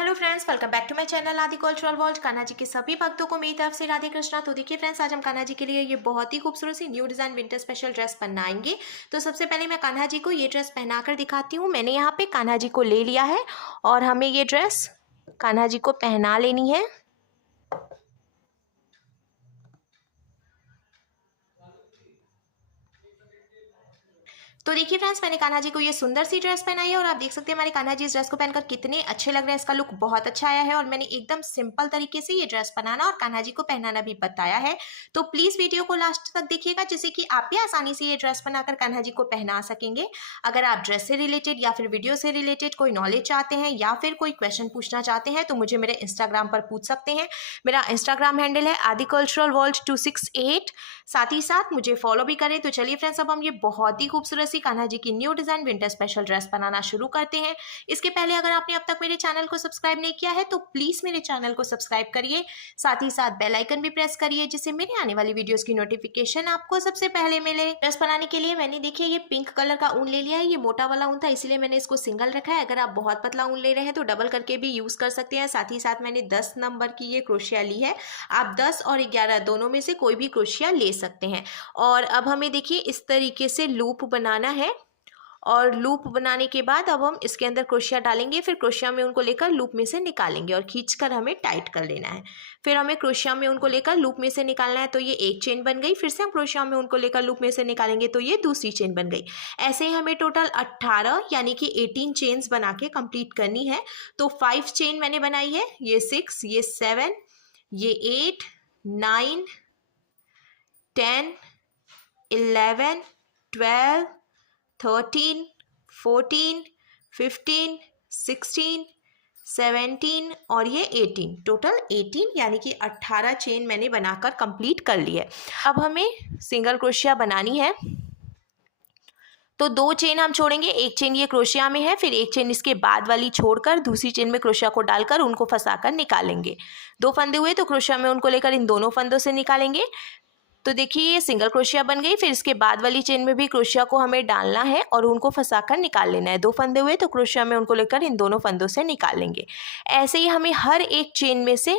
Hello friends, welcome back to my channel Aadi cultural world. Kanha ji के सभी भक्तों को मेरी तरफ से राधे कृष्णा। तो देखिए फ्रेंड्स, आज हम कान्हा जी के लिए ये बहुत ही खूबसूरत सी new design winter special dress बनाएंगे। तो सबसे पहले मैं कान्हा जी को ये ड्रेस पहनाकर दिखाती हूँ। मैंने यहाँ पे कान्हा जी को ले लिया है और हमें ये ड्रेस कान्हा जी को पहना लेनी है। तो देखिए फ्रेंड्स, मैंने कान्हा जी को ये सुंदर सी ड्रेस पहनाई है और आप देख सकते हैं हमारे कान्हा जी इस ड्रेस को पहनकर कितने अच्छे लग रहे हैं। इसका लुक बहुत अच्छा आया है और मैंने एकदम सिंपल तरीके से ये ड्रेस बनाना और कान्हा जी को पहनाना भी बताया है। तो प्लीज वीडियो को लास्ट तक देखिएगा, जिससे कि आप भी आसानी से ये ड्रेस बनाकर कान्हा जी को पहना सकेंगे। अगर आप ड्रेस से रिलेटेड या फिर वीडियो से रिलेटेड कोई नॉलेज चाहते हैं या फिर कोई क्वेश्चन पूछना चाहते हैं तो मुझे मेरे इंस्टाग्राम पर पूछ सकते हैं। मेरा इंस्टाग्राम हैंडल है आदि कल्चरल वर्ल्ड 268। साथ ही साथ मुझे फॉलो भी करें। तो चलिए फ्रेंड्स, अब हम ये बहुत ही खूबसूरत सी कान्हा जी की new design winter special dress बनाना शुरू करते हैं। इसके पहले अगर आपने अब तक मेरे चैनल को सब्सक्राइब नहीं किया है तो प्लीज मेरे चैनल को सब्सक्राइब करिए। साथ ही साथ बेल आइकन भी प्रेस करिए, जिससे मेरे आने वाली वीडियोस की नोटिफिकेशन आपको सबसे पहले मिले। ड्रेस बनाने के लिए मैंने देखिए ये पिंक कलर का ऊन ले लिया है। ये मोटा वाला ऊन था, इसीलिए मैंने इसको सिंगल रखा है। अगर आप बहुत पतला ऊन ले रहे हैं तो डबल करके भी यूज कर सकते हैं। साथ ही साथ मैंने 10 नंबर की ये क्रोशिया ली है। आप 10 और 11 दोनों में से कोई भी क्रोशिया ले सकते हैं। और अब हमें देखिए इस तरीके से लूप बनाना है और लूप बनाने के बाद अब हम इसके अंदर क्रोशिया डालेंगे। फिर क्रोशिया में उनको लेकर लूप में से निकालेंगे और खींचकर हमें टाइट कर लेना है। फिर हमें क्रोशिया में उनको लेकर लूप में से निकालना है, तो ये एक चेन बन गई। फिर से हम क्रोशिया में उनको लेकर लूप में से निकालेंगे तो ये दूसरी चेन बन गई। ऐसे ही हमें टोटल 18 यानी कि 18 चेन्स बना के कंप्लीट करनी है। तो 5 चेन मैंने बनाई है, ये 6, ये 7, ये 8, 9, 10, 11, 12, 13, 14, 15, 16, 17 और ये 18, टोटल 18 यानी कि 18 चेन मैंने बनाकर कंप्लीट कर ली है। अब हमें सिंगल क्रोशिया बनानी है, तो 2 चेन हम छोड़ेंगे। एक चेन ये क्रोशिया में है, फिर एक चेन इसके बाद वाली छोड़कर दूसरी चेन में क्रोशिया को डालकर उनको फंसाकर निकालेंगे। 2 फंदे हुए तो क्रोशिया में उनको लेकर इन दोनों फंदों से निकालेंगे। तो देखिए ये सिंगल क्रोशिया बन गई। फिर इसके बाद वाली चेन में भी क्रोशिया को हमें डालना है और उनको फंसाकर निकाल लेना है। 2 फंदे हुए तो क्रोशिया में उनको लेकर इन दोनों फंदों से निकाल लेंगे। ऐसे ही हमें हर एक चेन में से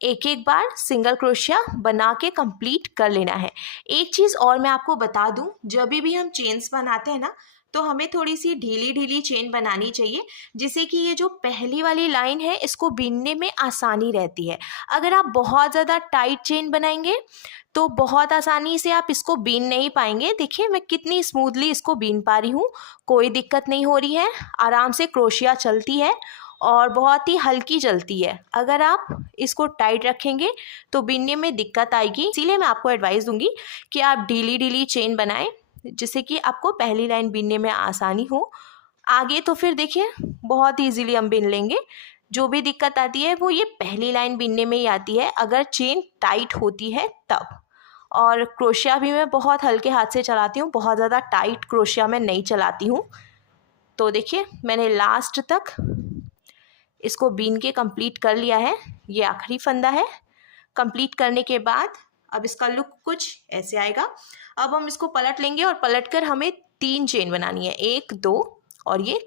एक एक बार सिंगल क्रोशिया बना के कंप्लीट कर लेना है। एक चीज़ और मैं आपको बता दूं, जब भी हम चेन्स बनाते हैं ना तो हमें थोड़ी सी ढीली ढीली चेन बनानी चाहिए, जिससे कि ये जो पहली वाली लाइन है इसको बीनने में आसानी रहती है। अगर आप बहुत ज़्यादा टाइट चेन बनाएंगे तो बहुत आसानी से आप इसको बीन नहीं पाएंगे। देखिए मैं कितनी स्मूथली इसको बीन पा रही हूँ, कोई दिक्कत नहीं हो रही है, आराम से क्रोशिया चलती है और बहुत ही हल्की चलती है। अगर आप इसको टाइट रखेंगे तो बीनने में दिक्कत आएगी। इसीलिए मैं आपको एडवाइस दूंगी कि आप ढीली ढीली चेन बनाएं, जिससे कि आपको पहली लाइन बीनने में आसानी हो। आगे तो फिर देखिए बहुत ईजीली हम बीन लेंगे। जो भी दिक्कत आती है वो ये पहली लाइन बीनने में ही आती है, अगर चेन टाइट होती है तब। और क्रोशिया भी मैं बहुत हल्के हाथ से चलाती हूँ, बहुत ज़्यादा टाइट क्रोशिया मैं नहीं चलाती हूँ। तो देखिए मैंने लास्ट तक इसको बीन के कंप्लीट कर लिया है। ये आखिरी फंदा है। कंप्लीट करने के बाद अब इसका लुक कुछ ऐसे आएगा। अब हम इसको पलट लेंगे और पलटकर हमें 3 चेन बनानी है, 1, 2 और ये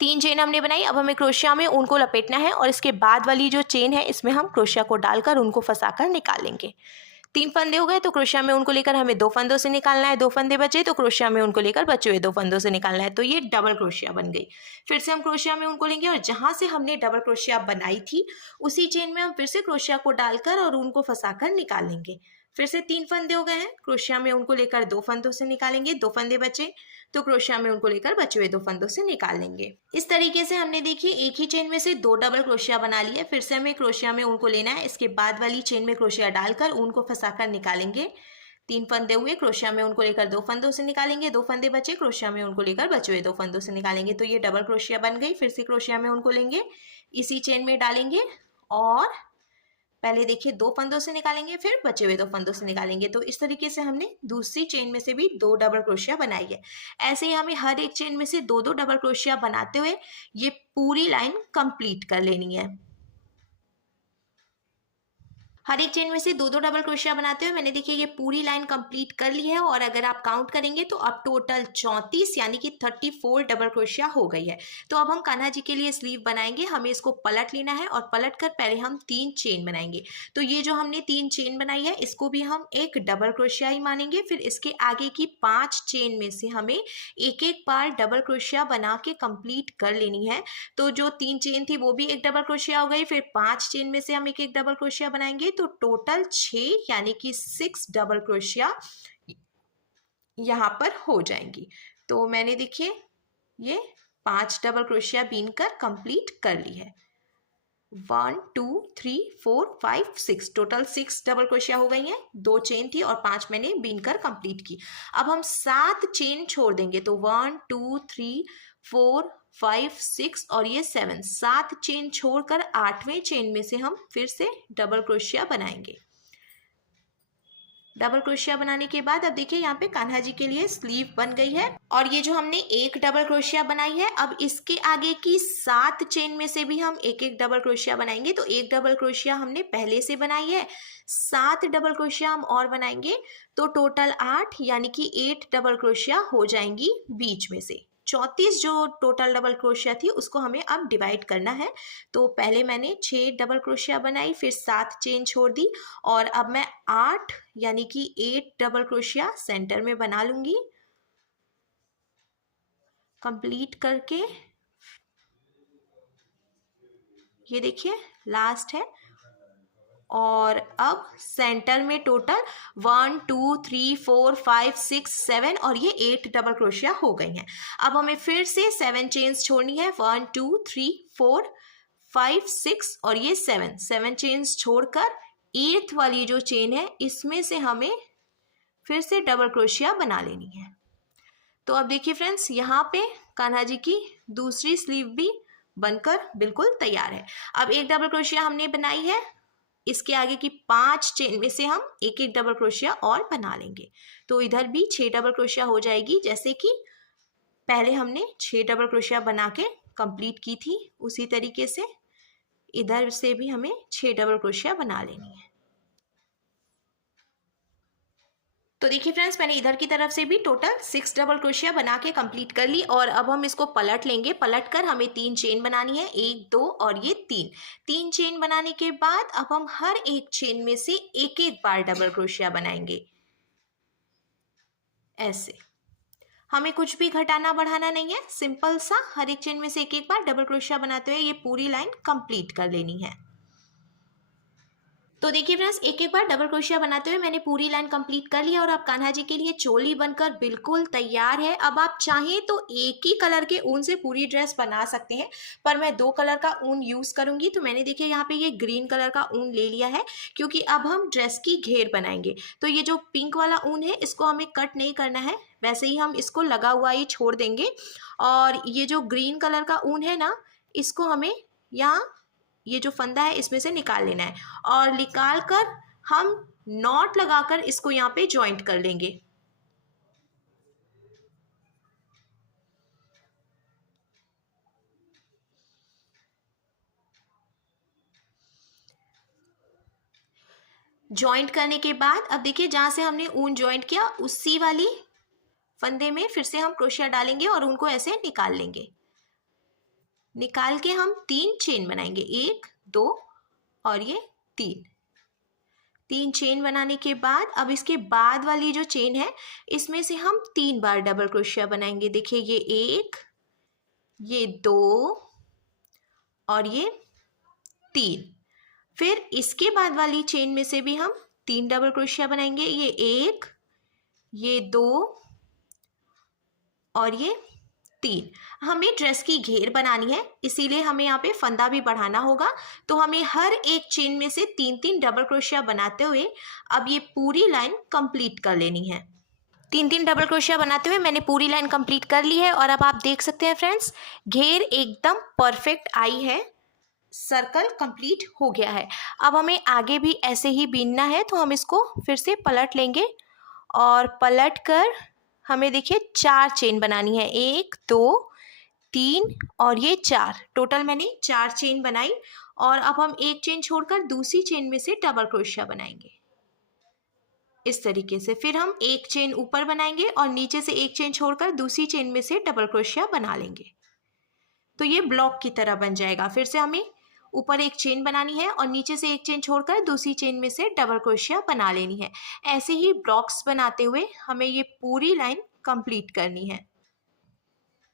3 चेन हमने बनाई। अब हमें क्रोशिया में उनको लपेटना है और इसके बाद वाली जो चेन है इसमें हम क्रोशिया को डालकर उनको फंसाकर निकालेंगे। 3 फंदे हो गए तो क्रोशिया में उनको लेकर हमें 2 फंदों से निकालना है। 2 फंदे बचे तो क्रोशिया में उनको लेकर बचे हुए 2 फंदों से निकालना है। तो ये डबल क्रोशिया बन गई। फिर से हम क्रोशिया में उनको लेंगे और जहां से हमने डबल क्रोशिया बनाई थी उसी चेन में हम फिर से क्रोशिया को डालकर और उनको फंसाकर निकालेंगे। फिर से 3 फंदे हो गए हैं, क्रोशिया में उनको लेकर 2 फंदों से निकालेंगे। 2 फंदे बचे तो क्रोशिया में उनको लेकर बचे हुए 2 फंदों से निकाल लेंगे। इस तरीके से हमने देखिए एक ही चेन में से 2 डबल क्रोशिया बना लिया। फिर से हमें क्रोशिया में उनको लेना है, इसके बाद वाली चेन में क्रोशिया डालकर उनको फंसाकर निकालेंगे। 3 फंदे हुए, क्रोशिया में उनको लेकर 2 फंदों से निकालेंगे। 2 फंदे बचे, क्रोशिया में उनको लेकर बचे हुए 2 फंदों से निकालेंगे। तो ये डबल क्रोशिया बन गई। फिर से क्रोशिया में उनको लेंगे, इसी चेन में डालेंगे और पहले देखिए 2 फंदों से निकालेंगे, फिर बचे हुए 2 फंदों से निकालेंगे। तो इस तरीके से हमने दूसरी चेन में से भी 2 डबल क्रोशिया बनाई है। ऐसे ही हमें हर एक चेन में से 2-2 डबल क्रोशिया बनाते हुए ये पूरी लाइन कंप्लीट कर लेनी है। हर एक चेन में से दो दो डबल क्रोशिया बनाते हुए मैंने देखिए ये पूरी लाइन कंप्लीट कर ली है। और अगर आप काउंट करेंगे तो अब टोटल 34 यानी कि 34 डबल क्रोशिया हो गई है। तो अब हम कान्हा जी के लिए स्लीव बनाएंगे। हमें इसको पलट लेना है और पलट कर पहले हम 3 चेन बनाएंगे। तो ये जो हमने 3 चेन बनाई है इसको भी हम एक डबल क्रोशिया ही मानेंगे। फिर इसके आगे की 5 चेन में से हमें एक एक बार डबल क्रोशिया बना के कंप्लीट कर लेनी है। तो जो 3 चेन थी वो भी एक डबल क्रोशिया हो गई। फिर 5 चेन में से हम एक एक डबल क्रोशिया बनाएंगे तो टोटल 6 यानी कि 6 डबल क्रोशिया यहाँ पर हो जाएंगी। तो मैंने देखिए ये 5 डबल क्रोशिया बीन कर कंप्लीट कर ली है। 1 2 3 4 5 6 टोटल 6 डबल क्रोशिया हो गई हैं। 2 चेन थी और 5 मैंने बीन कर कंप्लीट की। अब हम 7 चेन छोड़ देंगे तो 1 2 3 4 5 6 और ये 7 7 चेन छोड़कर 8वें चेन में से हम फिर से डबल क्रोशिया बनाएंगे। डबल क्रोशिया बनाने के बाद अब देखिए यहाँ पे कान्हा जी के लिए स्लीव बन गई है। और ये जो हमने एक डबल क्रोशिया बनाई है अब इसके आगे की 7 चेन में से भी हम एक एक डबल क्रोशिया बनाएंगे। तो एक डबल क्रोशिया हमने पहले से बनाई है, 7 डबल क्रोशिया हम और बनाएंगे तो टोटल 8 यानी कि 8 डबल क्रोशिया हो जाएंगी बीच में से। 34 जो टोटल डबल क्रोशिया थी उसको हमें अब डिवाइड करना है। तो पहले मैंने 6 डबल क्रोशिया बनाई, फिर 7 चेन छोड़ दी और अब मैं 8 यानी कि 8 डबल क्रोशिया सेंटर में बना लूंगी कंप्लीट करके। ये देखिए लास्ट है। और अब सेंटर में टोटल 1 2 3 4 5 6 7 और ये 8 डबल क्रोशिया हो गई हैं। अब हमें फिर से 7 चेन्स छोड़नी है। 1 2 3 4 5 6 और ये 7 चेन्स छोड़कर 8th वाली जो चेन है इसमें से हमें फिर से डबल क्रोशिया बना लेनी है। तो अब देखिए फ्रेंड्स यहाँ पे कान्हा जी की दूसरी स्लीव भी बनकर बिल्कुल तैयार है। अब एक डबल क्रोशिया हमने बनाई है, इसके आगे की 5 चेन में से हम एक एक डबल क्रोशिया और बना लेंगे। तो इधर भी 6 डबल क्रोशिया हो जाएगी। जैसे कि पहले हमने 6 डबल क्रोशिया बना के कंप्लीट की थी उसी तरीके से इधर से भी हमें 6 डबल क्रोशिया बना लेनी है। तो देखिए फ्रेंड्स मैंने इधर की तरफ से भी टोटल 6 डबल क्रोशिया बना के कंप्लीट कर ली। और अब हम इसको पलट लेंगे। पलट कर हमें 3 चेन बनानी है, 1 2 और ये 3 चेन बनाने के बाद अब हम हर एक चेन में से एक एक बार डबल क्रोशिया बनाएंगे। ऐसे हमें कुछ भी घटाना बढ़ाना नहीं है, सिंपल सा हर एक चेन में से एक एक बार डबल क्रोशिया बनाते हुए ये पूरी लाइन कंप्लीट कर लेनी है। तो देखिए फ्रेंड्स एक एक बार डबल क्रोशिया बनाते हुए मैंने पूरी लाइन कंप्लीट कर लिया और अब कान्हा जी के लिए चोली बनकर बिल्कुल तैयार है। अब आप चाहें तो एक ही कलर के ऊन से पूरी ड्रेस बना सकते हैं, पर मैं 2 कलर का ऊन यूज़ करूंगी। तो मैंने देखिए यहाँ पे ये ग्रीन कलर का ऊन ले लिया है क्योंकि अब हम ड्रेस की घेर बनाएंगे। तो ये जो पिंक वाला ऊन है इसको हमें कट नहीं करना है, वैसे ही हम इसको लगा हुआ ही छोड़ देंगे। और ये जो ग्रीन कलर का ऊन है ना इसको हमें यहाँ ये जो फंदा है इसमें से निकाल लेना है और निकाल कर हम नॉट लगाकर इसको यहाँ पे जॉइंट कर लेंगे। जॉइंट करने के बाद अब देखिए जहाँ से हमने ऊन जॉइंट किया उसी वाली फंदे में फिर से हम क्रोशिया डालेंगे और उनको ऐसे निकाल लेंगे। निकाल के हम 3 चेन बनाएंगे, 1 2 और ये 3 चेन बनाने के बाद अब इसके बाद वाली जो चेन है इसमें से हम 3 बार डबल क्रोशिया बनाएंगे। देखिए ये 1 ये 2 और ये 3। फिर इसके बाद वाली चेन में से भी हम 3 डबल क्रोशिया बनाएंगे। ये 1 ये 2 और ये 3। हमें ड्रेस की घेर बनानी है इसीलिए हमें यहाँ पे फंदा भी बढ़ाना होगा। तो हमें हर एक चेन में से 3 डबल क्रोशिया बनाते हुए अब ये पूरी लाइन कंप्लीट कर लेनी है। 3 डबल क्रोशिया बनाते हुए मैंने पूरी लाइन कंप्लीट कर ली है और अब आप देख सकते हैं फ्रेंड्स घेर एकदम परफेक्ट आई है, सर्कल कंप्लीट हो गया है। अब हमें आगे भी ऐसे ही बीनना है तो हम इसको फिर से पलट लेंगे और पलट कर हमें देखिए 4 चेन बनानी है, 1 2 3 और ये 4, टोटल मैंने 4 चेन बनाई। और अब हम एक चेन छोड़कर दूसरी चेन में से डबल क्रोशिया बनाएंगे इस तरीके से। फिर हम एक चेन ऊपर बनाएंगे और नीचे से एक चेन छोड़कर दूसरी चेन में से डबल क्रोशिया बना लेंगे, तो ये ब्लॉक की तरह बन जाएगा। फिर से हमें ऊपर एक चेन बनानी है और नीचे से एक चेन छोड़कर दूसरी चेन में से डबल क्रोशिया बना लेनी है। ऐसे ही ब्लॉक्स बनाते हुए हमें ये पूरी लाइन कंप्लीट करनी है।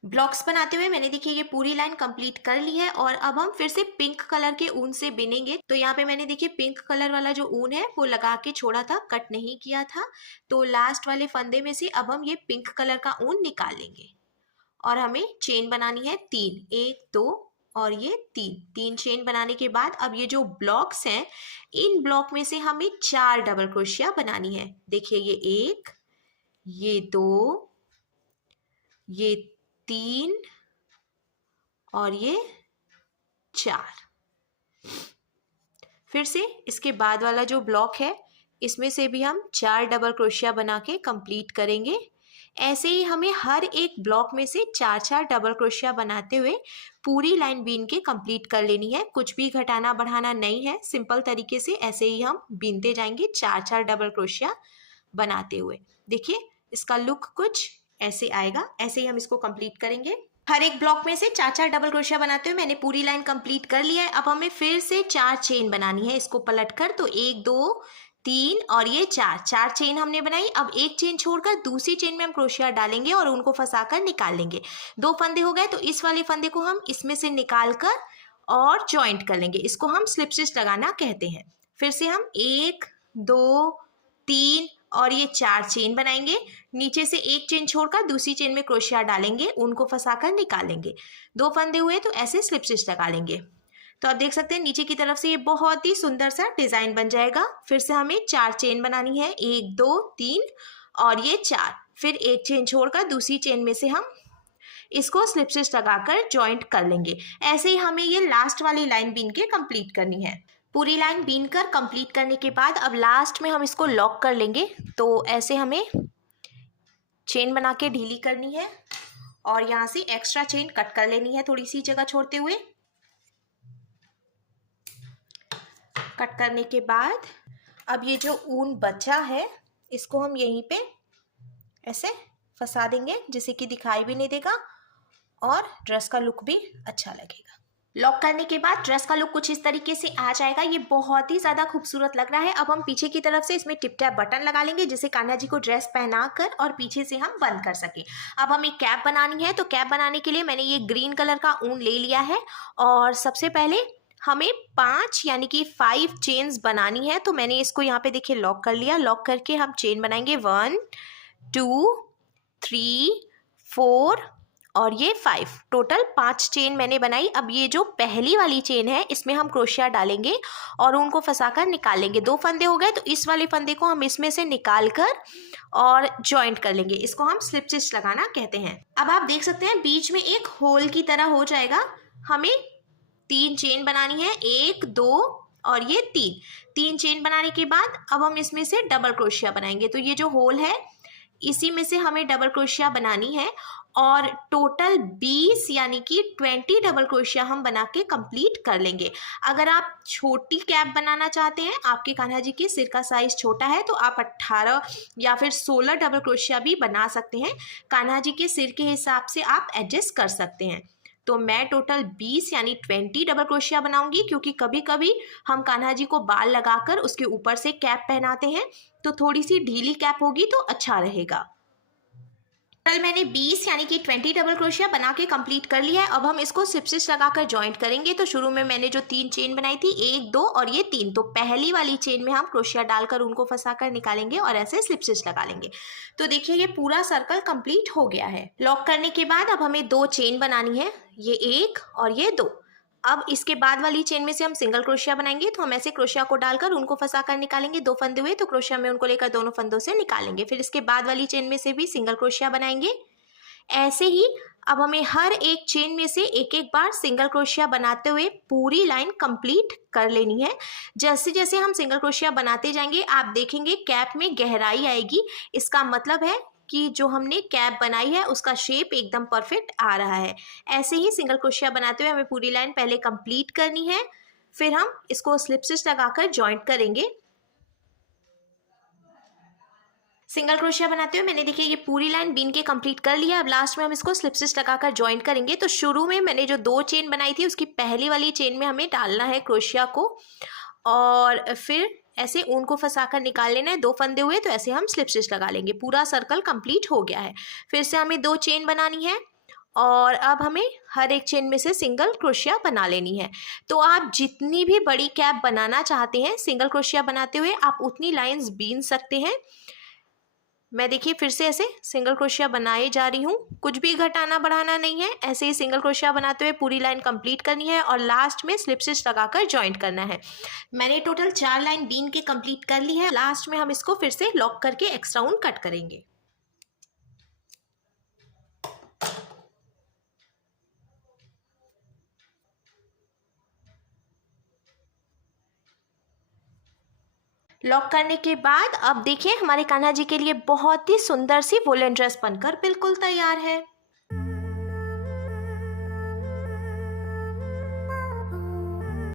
ब्लॉक्स बनाते हुए मैंने देखिए ये पूरी लाइन कंप्लीट कर ली है। और अब हम फिर से पिंक कलर के ऊन से बिनेंगे। तो यहाँ पे मैंने देखिए पिंक कलर वाला जो ऊन है वो लगा के छोड़ा था, कट नहीं किया था। तो लास्ट वाले फंदे में से अब हम ये पिंक कलर का ऊन निकाल लेंगे और हमें चेन बनानी है 3, 1 2 और ये 3 चेन बनाने के बाद अब ये जो ब्लॉक्स हैं इन ब्लॉक में से हमें 4 डबल क्रोशिया बनानी है। देखिए ये 1, ये 2, ये 3 और ये 4। फिर से इसके बाद वाला जो ब्लॉक है इसमें से भी हम 4 डबल क्रोशिया बना के कंप्लीट करेंगे। ऐसे ही हमें हर एक ब्लॉक में से 4-4 डबल क्रोशिया बनाते हुए पूरी लाइन बीन के कंप्लीट कर लेनी है। कुछ भी घटाना बढ़ाना नहीं है, सिंपल तरीके से ऐसे ही हम बीनते जाएंगे 4-4 डबल क्रोशिया बनाते हुए। देखिए इसका लुक कुछ ऐसे आएगा। ऐसे ही हम इसको कंप्लीट करेंगे। हर एक ब्लॉक में से 4-4 डबल क्रोशिया बनाते हुए मैंने पूरी लाइन कंप्लीट कर लिया है। अब हमें फिर से 4 चेन बनानी है इसको पलटकर। तो 1 2 3 और ये 4 चेन हमने बनाई। अब एक चेन छोड़कर दूसरी चेन में हम क्रोशिया डालेंगे और उनको फंसाकर निकाल लेंगे। 2 फंदे हो गए, तो इस वाले फंदे को हम इसमें से निकाल कर और जॉइंट कर लेंगे। इसको हम स्लिप स्टिच लगाना कहते हैं। फिर से हम 1 2 3 और ये 4 चेन बनाएंगे। नीचे से एक चेन छोड़कर दूसरी चेन में क्रोशिया डालेंगे, उनको फंसाकर निकालेंगे। 2 फंदे हुए तो ऐसे स्लिप स्टिच लगा लेंगे। तो आप देख सकते हैं नीचे की तरफ से ये बहुत ही सुंदर सा डिजाइन बन जाएगा। फिर से हमें 4 चेन बनानी है, 1 2 3 और ये 4। फिर एक चेन छोड़कर दूसरी चेन में से हम इसको स्लिप स्टिच लगाकर जॉइंट कर लेंगे। ऐसे ही हमें ये लास्ट वाली लाइन बीन के कंप्लीट करनी है। पूरी लाइन बीन कर कंप्लीट करने के बाद अब लास्ट में हम इसको लॉक कर लेंगे। तो ऐसे हमें चेन बना के ढीली करनी है और यहाँ से एक्स्ट्रा चेन कट कर लेनी है थोड़ी सी जगह छोड़ते हुए। कट करने के बाद अब ये जो ऊन बचा है इसको हम यहीं पे ऐसे फंसा देंगे जिससे कि दिखाई भी नहीं देगा और ड्रेस का लुक भी अच्छा लगेगा। लॉक करने के बाद ड्रेस का लुक कुछ इस तरीके से आ जाएगा। ये बहुत ही ज़्यादा खूबसूरत लग रहा है। अब हम पीछे की तरफ से इसमें टिप टैप बटन लगा लेंगे जिससे कान्हा जी को ड्रेस पहना कर और पीछे से हम बंद कर सके। अब हमें कैप बनानी है। तो कैप बनाने के लिए मैंने ये ग्रीन कलर का ऊन ले लिया है और सबसे पहले हमें 5 यानी कि 5 चेन्स बनानी है। तो मैंने इसको यहाँ पे देखिए लॉक कर लिया। लॉक करके हम चेन बनाएंगे 1 2 3 4 और ये 5, टोटल 5 चेन मैंने बनाई। अब ये जो पहली वाली चेन है इसमें हम क्रोशिया डालेंगे और उनको फंसाकर निकाल लेंगे। 2 फंदे हो गए, तो इस वाले फंदे को हम इसमें से निकाल कर और जॉइंट कर लेंगे। इसको हम स्लिप स्टिच लगाना कहते हैं। अब आप देख सकते हैं बीच में एक होल की तरह हो जाएगा। हमें 3 चेन बनानी है, 1 2 और ये 3 चेन बनाने के बाद अब हम इसमें से डबल क्रोशिया बनाएंगे। तो ये जो होल है इसी में से हमें डबल क्रोशिया बनानी है और टोटल 20 यानी कि 20 डबल क्रोशिया हम बना के कंप्लीट कर लेंगे। अगर आप छोटी कैप बनाना चाहते हैं, आपके कान्हा जी के सिर का साइज छोटा है, तो आप 18 या फिर 16 डबल क्रोशिया भी बना सकते हैं। कान्हा जी के सिर के हिसाब से आप एडजस्ट कर सकते हैं। तो मैं टोटल 20 यानी 20 डबल क्रोशिया बनाऊंगी, क्योंकि कभी कभी हम कान्हा जी को बाल लगाकर उसके ऊपर से कैप पहनाते हैं, तो थोड़ी सी ढीली कैप होगी तो अच्छा रहेगा। कल मैंने 20 यानी कि 20 डबल क्रोशिया बना के कंप्लीट कर लिया है। अब हम इसको स्लिप स्टिच लगाकर जॉइंट करेंगे। तो शुरू में मैंने जो 3 चेन बनाई थी, 1 2 और ये 3, तो पहली वाली चेन में हम क्रोशिया डालकर उनको फंसाकर निकालेंगे और ऐसे स्लिप स्टिच लगा लेंगे। तो देखिए ये पूरा सर्कल कंप्लीट हो गया है। लॉक करने के बाद अब हमें 2 चेन बनानी है, ये 1 और ये 2। अब इसके बाद वाली चेन में से हम सिंगल क्रोशिया बनाएंगे। तो हम ऐसे क्रोशिया को डालकर उनको फंसाकर निकालेंगे। 2 फंदे हुए तो क्रोशिया में उनको लेकर दोनों फंदों से निकालेंगे। फिर इसके बाद वाली चेन में से भी सिंगल क्रोशिया बनाएंगे। ऐसे ही अब हमें हर एक चेन में से एक एक बार सिंगल क्रोशिया बनाते हुए पूरी लाइन कंप्लीट कर लेनी है। जैसे जैसे हम सिंगल क्रोशिया बनाते जाएंगे आप देखेंगे कैप में गहराई आएगी। इसका मतलब है कि जो हमने कैप बनाई है उसका शेप एकदम परफेक्ट आ रहा है। ऐसे ही सिंगल क्रोशिया बनाते हुए हमें पूरी लाइन पहले कंप्लीट करनी है, फिर हम इसको स्लिप स्टिच लगाकर जॉइंट करेंगे। सिंगल क्रोशिया बनाते हुए मैंने देखिए ये पूरी लाइन बीन के कंप्लीट कर लिया। अब लास्ट में हम इसको स्लिप स्टिच लगाकर जॉइंट करेंगे। तो शुरू में मैंने जो 2 चेन बनाई थी उसकी पहली वाली चेन में हमें डालना है क्रोशिया को और फिर ऐसे ऊन को फंसाकर निकाल लेना है। 2 फंदे हुए तो ऐसे हम स्लिप स्टिच लगा लेंगे। पूरा सर्कल कंप्लीट हो गया है। फिर से हमें 2 चेन बनानी है और अब हमें हर एक चेन में से सिंगल क्रोशिया बना लेनी है। तो आप जितनी भी बड़ी कैप बनाना चाहते हैं सिंगल क्रोशिया बनाते हुए आप उतनी लाइंस बीन सकते हैं। मैं देखिए फिर से ऐसे सिंगल क्रोशिया बनाए जा रही हूँ, कुछ भी घटाना बढ़ाना नहीं है। ऐसे ही सिंगल क्रोशिया बनाते हुए पूरी लाइन कंप्लीट करनी है और लास्ट में स्लिप स्टिच लगाकर जॉइंट करना है। मैंने टोटल 4 लाइन बीन के कंप्लीट कर ली है। लास्ट में हम इसको फिर से लॉक करके एक्स्ट्रा ऊन कट करेंगे। लॉक करने के बाद अब देखिए हमारे कान्हा जी के लिए बहुत ही सुंदर सी वुलन ड्रेस बनकर बिल्कुल तैयार है।